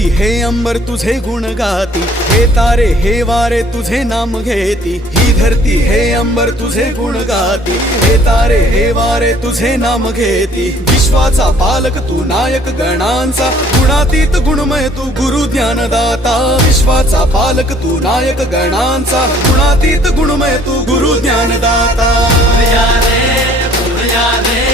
धरती हे अंबर तुझे गुण गाती, हे तारे हे वारे तुझे नाम घेती। ही धरती हे अंबर तुझे गुण गाती, हे तारे हे वारे तुझे नाम घेती। विश्वाचा पालक तू नायक गणांचा, गुणातीत गुणमय तू गुरु ज्ञानदाता। विश्वाचा पालक तू नायक गणांचा, गुणातीत गुणमय तू गुरु ज्ञानदाता। पुरया रे